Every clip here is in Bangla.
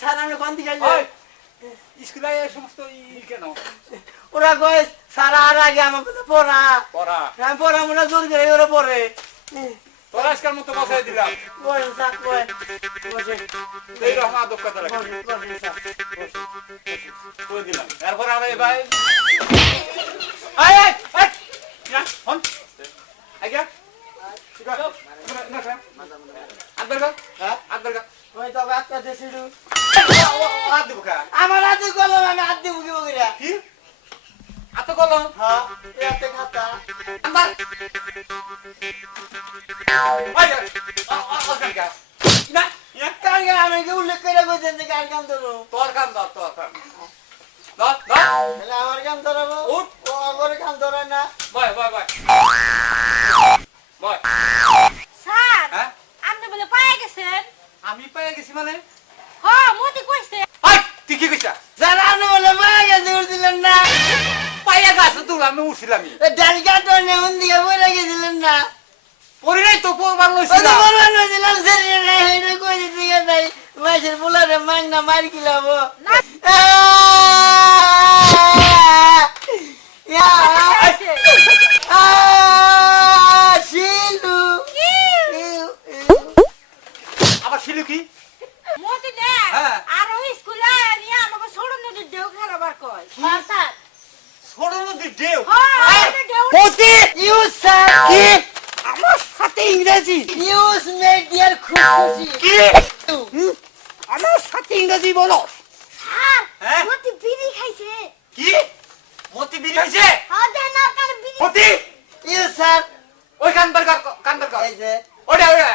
স্যার আমি কোন দিকে স্কুলে সমস্ত কেন ওরা কয় স্যার আর আগে আমাকে পড়া পড়া আমি পড়া মনে জোর করে ওরা পড়ে তোর আজকাল মতো বসাই দিলাম বলেন স্যার বলেন এই রকম আদব কথা লাগে বলে দিলাম এরপর আমরা ভাই আয় আয় আয় না হন আইগা ঠিক আছে না না আদরগা হ্যাঁ আদরগা ওই তো বাচ্চা দেশিডু আদ দেবকা আমার হাতে কলম আমি হাত দিব কি বগিরা কি আতো কলম হ্যাঁ এতে খাতা আন্দার আয় আ না কার গান আমি কি উল্লেখ করে কইছেন যে কার গান ধরো তোর কাম দাও তোর কাম দাও দাও তাহলে আমার গান ধরাবো উঠ ও আমার গান ধরায় না বয় বয় বয় বয় স্যার হ্যাঁ আপনি বলে পায়ে গেছেন আমি পেয়ে গেছি মানে হ্যাঁ মতি কইছে হাই তুই কি কইছা স্যার আপনি বলে পায়ে গেছে উঠছিলেন না পাইয়া গাছ তুল আমি উঠছিলামই ডাল কাটো নেমন দিকে বলে গেছিলেন না পরি নাই তো পরবার ওই লইছিলাম তো বলবেন দিলাম স্যার এটা কই দিতে নাই মাসের পোলারে মাগ না মার কিলাবো না ইয়া আইছে শিলু আবার ছিল কি মতি দে হ্যাঁ। আর ওই স্কুলে নিয়ে আমাকে ছোড়ন নদীর ঢেউ খেলাবার কয় হ্যাঁ স্যার ছোড়ো নদী ঢেউ হ্যাঁ ঢেউ হতে ইউ স্যার কি আমার সাথে ইংরেজি নিউজ মিডিয়ার খুব খুশি কি আমার সাথে ইংরেজি বলো স্যার হ্যাঁ? মতি বিড়ি খাইছে কি মতি বিড়ি হইছে হ্যাঁ দেন না কার বিড়ি মতি ইউ স্যার ওই কান বার এই যে ওটা ওটা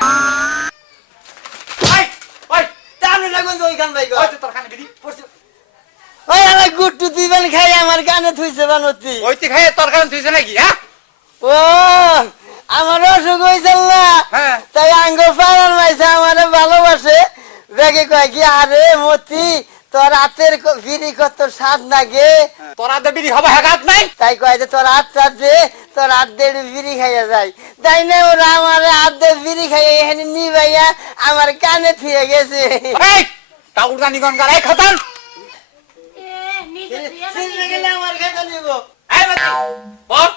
আই ওই তাহলে লাগুন ওই গান ভাই গো ওই তো তোর কানে বিড়ি পড়ছে ওই আমার গুট্টু দিবেন খাই আমার কানে থুইছে বানতি ওইতে খায় তোর কানে তুইছে নাকি হ্যাঁ ও আমার অসুখ হয়েছিল না হ্যাঁ তাই আঙ্গ পাড়ার মাইছে আমারে ভালোবাসে বেগে কয় কি আরে মতি তোর হাতের বিড়ি কত স্বাদ লাগে তোরা দে বিড়ি খাবা হাগাত নাই তাই কয় যে তোর হাতটা দে তোর হাত দিয়ে বিড়ি খাইয়া যায় তাই না ওরা আমার হাত দিয়ে বিড়ি খাইয়া এখানে নি ভাইয়া আমার কানে থুয়ে গেছে এই টাউর গানি গন গায় খতম এ নিজে চিনতে গেলে আমার কাছে নিব এই মতি বল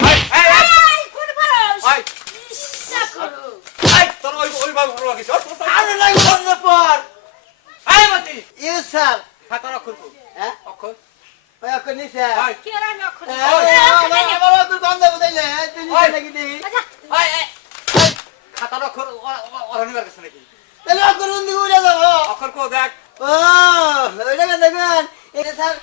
এই এই এই কোন বড় এই ইচ্ছা করো এই তোর ওই ভাবে ভালো লাগিস আরে লাগবে পর এই মতি ইউ স্যার খাতার অক্ষর কো হ্যাঁ অক্ষর ওই এখন নিছে এই কি আর আমি অক্ষর আমার অক্ষর গন্ধ বুঝাইলে তুই নিছে নাকি দেখি এই এই খাতার অক্ষর অরনিবার কাছে নাকি তাহলে অক্ষর উন্দি উড়ে যাবো অক্ষর কো দেখ ও ওইটাকে দেখুন এটা স্যার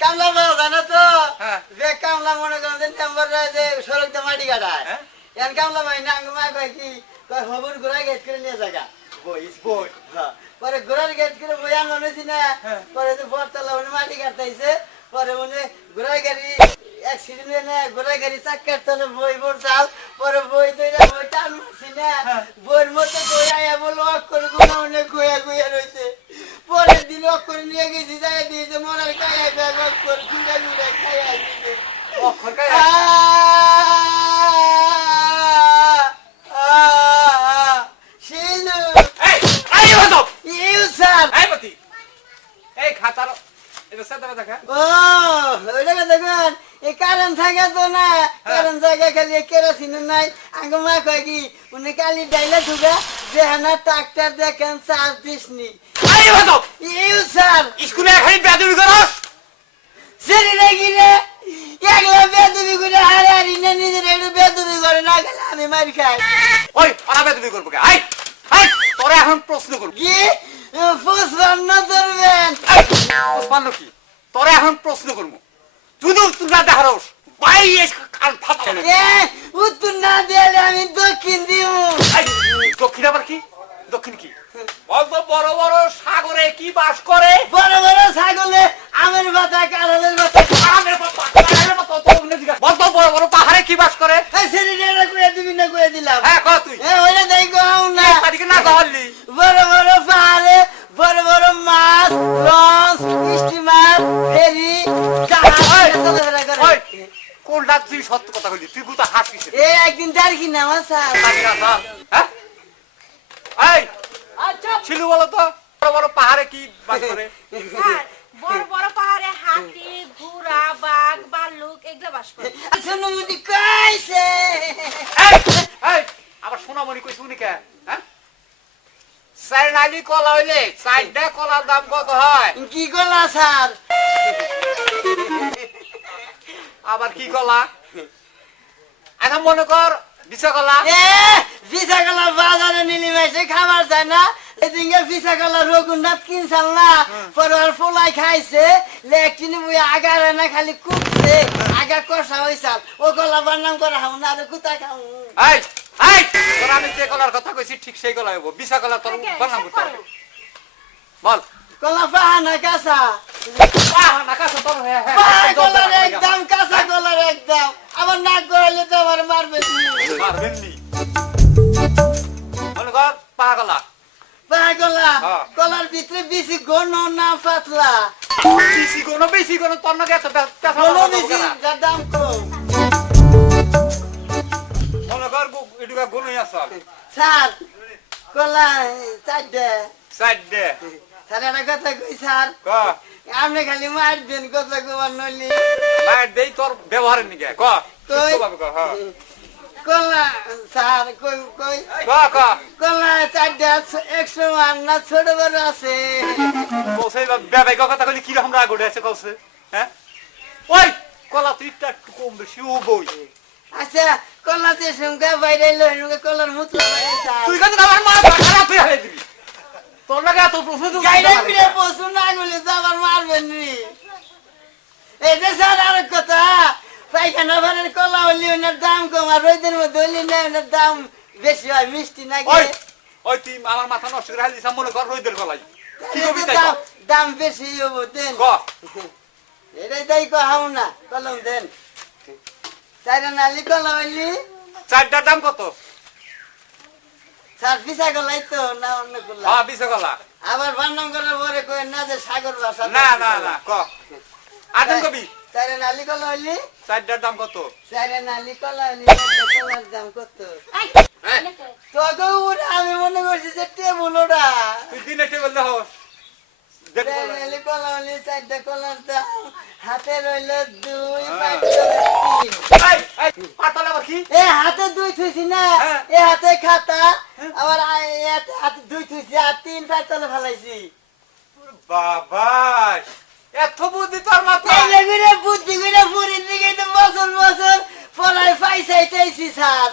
কামলা বড় জানো তো হ্যাঁ। যে কামলা মনে করেন যে নাম্বার যে সড়কতে মাটি কাটায় হ্যাঁ। এন কামলা ভাই না মা কয় কি কয় খবর ঘোড়া গেট করে নিয়ে জায়গা বই বই পরে ঘোড়ার গেট করে বই আনলো নিছি না হ্যাঁ। পরে যে বরতলা উনি মাটি কাটতেছে পরে উনি ঘোড়ার গাড়ি অ্যাক্সিডেন্ট হয়ে না ঘোড়ার গাড়ি চাক্কার তলে বই চাল পরে বই তৈরি বই টান মারছি না বইয়ের মধ্যে বই আয়া বলো অক্ষর গুলো অনেক গুয়া গুয়া রয়েছে পরের দিন অক্ষর নিয়ে গেছি যাই দিয়েছে মরার কায়া ব্যাগ অক্ষর গুড়া গুড়া খাইয়া দিয়েছে অক্ষর কায় শিলু এই এই বন্ধ ইউ স্যার এই মতি এই খাতার এটা সাদা দেখা ও ওইটাকে দেখুন এই কারণ থাকে তো না কারণ থাকে খালি কেরোসিন নাই আগে মা কয় কি উনি কালি ডাইলে ঢুকা যে হানা ট্রাক্টর দেখেন চার্জ দিসনি এই বন্ধ ইউ স্যার স্কুলে এখানে বেদবি করস সেরি নাকি রে একলা বেদবি করে হারে হারি না নিজের একটু বেদবি করে না গেলে আমি মারি খাই ওই ওরা বেদবি করব কে আই আই তোরা এখন প্রশ্ন করব কি পুষ্পান্ন ধরবেন ওসমান কি তোরা এখন প্রশ্ন করব তুই উত্তর না দেখারস বাই এস কাল ফাট খেলে উত্তর না দিলে আমি দক্ষিণ দিব দক্ষিণ আবার কি দক্ষিণ কি বলতো বড় বড় সাগরে কি বাস করে বড় বড় ছাগলে আমের বাতা কারণের বাতা বলতো বড় বড় পাহাড়ে কি বাস করে সেরিটা করে দিবি না করে দিলাম হ্যাঁ ক তুই ওইটা দেখ না পারিকে না গহলি বড় বড় পাহাড়ে বড় বড় মাছ লঞ্চ স্টিমার ফেরি উল্টা তুই সত্য কথা কইলি তুই গুতা হাস কিসে এ একদিন দাঁড় কি না আমার স্যার হ্যাঁ এই আচ্ছা ছিলু বলো তো বড় বড় পাহাড়ে কি বাস করে স্যার বড় বড় পাহাড়ে হাতি ঘোড়া বাঘ ভাল্লুক এগুলো বাস করে সোনামণি কইছে এই এই আবার সোনামণি কইছ উনি কে হ্যাঁ সাইনালি কলা হইলে সাইডে কলার দাম কত হয় কি কলা স্যার আবার কি কলা এখন মনে কর বিছা কলা এ ভিসা কলা বাজারে নিলি মাইছে খাবার যায় না এদিকে ভিসা কলা রঘুনাথ কিনছাল না পরে ফলাই খাইছে লেকিনি বুই আগারে না খালি কুপছে আগা কষা হইছাল ও কলা বানাম করে হাও না আর কুতা খাও এই এই তোর আমি যে কলার কথা কইছি ঠিক সেই কলা হইব বিছা কলা তোর বানাম করতে হবে বল কলা পাহানা কাঁচা না কাছে তোর হ্যাঁ কলার একদম কাঁচা কলার একদম আমার নাক গড়াইলে তো আমার মারবে মারবেন নি মনে কর পাগলা পাগলা হ্যাঁ। কলার ভিতরে বেশি ঘন না পাতলা বেশি কোনো তোর নাকি এত ঘন বেশি যার দাম কম মনে কর এটুকা গুণই আছে স্যার কলা চারটে সাইড দে স্যার একটা কথা কই স্যার ক আপনি খালি মারবেন কথা কবার নলি লাইট দেই তোর ব্যবহারের নিকে ক কই সুস্থভাবে ক হ্যাঁ কলা স্যার কই কই ক ক কলা চারটে 100 মান না ছোট বড় আছে বসে বেবাই কথা কইলি কি রকম রাগ উঠে আছে কইছে হ্যাঁ ওই কলা তুই একটু কম বেশি ও বই আচ্ছা কলা যে সঙ্গে বাইরে লইনুকে কলার মুতলা বাইরে স্যার তুই কিন্তু আমার মা খারাপ হয়ে হারাই দিবি তোর নাকি এত প্রশ্ন গাইরে ফিরে পশু না গলে তো আবার মারবেন নি এই যে স্যার আর কথা পায়খানা ভরের কলা হলি ওনার দাম কম আর রোদের মধ্যে হলি না ওনার দাম বেশি হয় মিষ্টি না ওই গিয়ে ওই তুই আমার মাথা নষ্ট করে হালি মনে কর রইদের গলাই কি করবি তাই দাম দাম বেশি হবো দেন ক এটাই তাই কহাও না কলম দেন চাইরা নালি কলা হইলি চারটার দাম কত স্যার পিসা গলাই তো না অন্য কলা হ্যাঁ বিশে গলা আবার বান্নাম করার পরে কই না যে সাগর ভাষা না না না ক আদম কবি চাইরা নালি কলা হইলি চারটার দাম কত চাইরা নালি কলা হইলি কলার দাম কত এই, হ্যাঁ? তোকে ওটা আমি মনে করছি যে টেবুল ওটা তুই দিনে টেবিল দেখোস দেখ বল। নালি কলা হইলি চারটা কলার দাম হাতে রইল 2 5 এই এই পাতলা আবার কি এ হাতে 2 থুইছি না হ্যাঁ। এ হাতে খাতা আবার হাতে 2 থুইছি আর 3 5 তলে ফেলাইছি বাবা এত বুদ্ধি তোর মাথায় এই লেগুরে বুদ্ধি করে পুরি দিকে তো বছর বছর পড়াই পাইছাইতেছি স্যার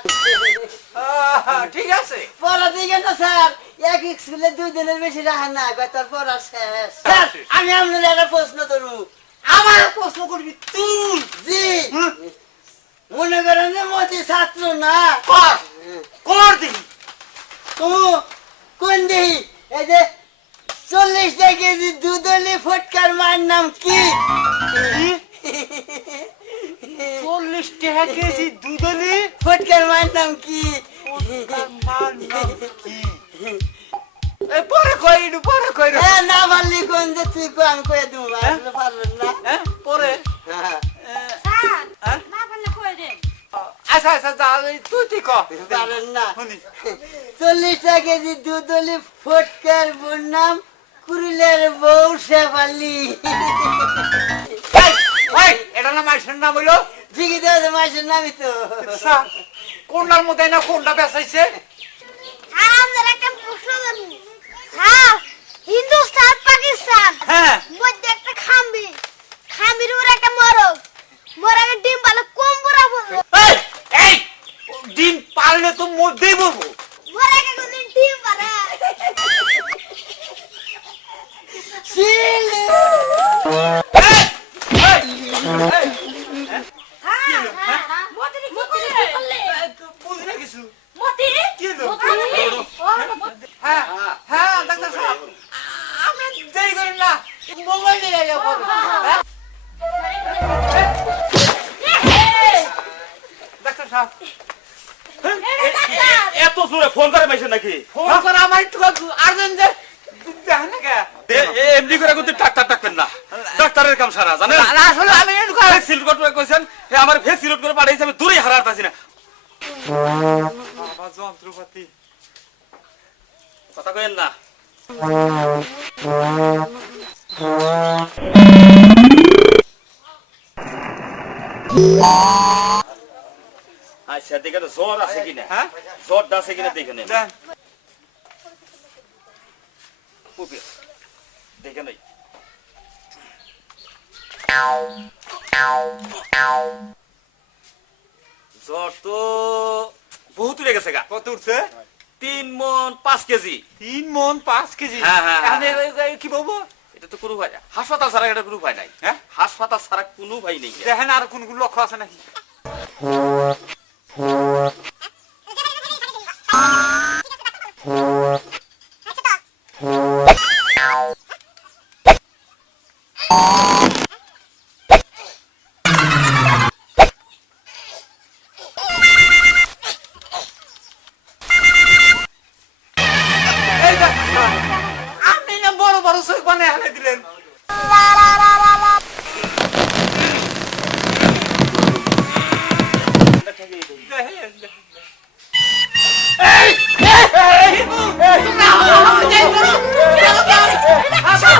ঠিক আছে পড়া দিকে না স্যার এক স্কুলে 2 দিনের বেশি রাখা না তোর পড়া শেষ স্যার আমি আপনার একটা প্রশ্ন করবো আমার প্রশ্ন করবি তুই জি মনে করেন যে মতি ছাত্র না কর কর দেখি তো কোন দেহি এই যে 40 কেজি দুধলি ফটকার মার নাম কি 40 টাকা কেজি দুধলি ফটকার মার নাম কি পরে কইডু পরে কইডু হ্যাঁ না পারলি কোন যে তুই কো আমি কয়ে দেবো আসলে পারবেন না হ্যাঁ পরে হ্যাঁ স্যার হ্যাঁ? না পারলে কই দেন আচ্ছা আচ্ছা যা তুই তুই কর পারেন না শুনি 40 কেজি দুধলি ফটকার বোন নাম কুরিলের বউ শেফালি ওই এটা না মাইসের নাম হইলো ঠিকই তো আছে মাসের নামই তো আচ্ছা কোনটার মধ্যে না কোনটা বেচাইছে আমাদের একটা প্রশ্ন জানি হ্যাঁ হিন্দুস্তান পাকিস্তান হ্যাঁ মধ্যে একটা খাম্বি খাম্বির উপর একটা মোরগ মোরগের ডিম ভালো কম বড় বড় এই এই ডিম পারলে তো মধ্যেই বলবো মোরগে কোনদিন ডিম পারে শিলি হ্যাঁ মতি কি করলে বুঝি না কিছু মতি কি হলো? মতি হ্যাঁ হ্যাঁ ডাক্তার সাহেব আপনি দেরি করেন না মোবাইল নিয়ে যাবো ডাক্তার সাহেব এত জোরে ফোন করে পাইছেন নাকি ফোন করে আমার একটু আর্জেন্ট যে দেখেন না কে এমডি করে কিন্তু ডাক্তার ডাকবেন না ডাক্তারের কাম সারা জানেন না, আসলে আমি একটু সিল কটরে কইছেন হে আমার ফেস সিলেক্ট করে পাঠাইছে আমি দূরেই হারাতে আছি না বাবা যন্ত্রপাতি কথা কইেন না আচ্ছা দেখে তো জ্বর আছে কিনা হ্যাঁ জ্বর আছে কিনা দেখে নেন দেন দেখে নেই জ্বর তো বহুত উড়ে গেছে গা কত উঠছে 3 মণ 5 কেজি 3 মণ 5 কেজি হ্যাঁ, হ্যাঁ, হ্যাঁ। এখন কি বলবো এটা তো কোনো ভাই হাসপাতাল ছাড়া এটা কোনো ভাই নাই হ্যাঁ হাসপাতাল ছাড়া কোনো ভাই নেই দেখেন আর কোন কোন লক্ষ্য আছে নাকি এই দেখ, আপনি না বড় বড় চোখ বানিয়ে হালে দিলেন আসো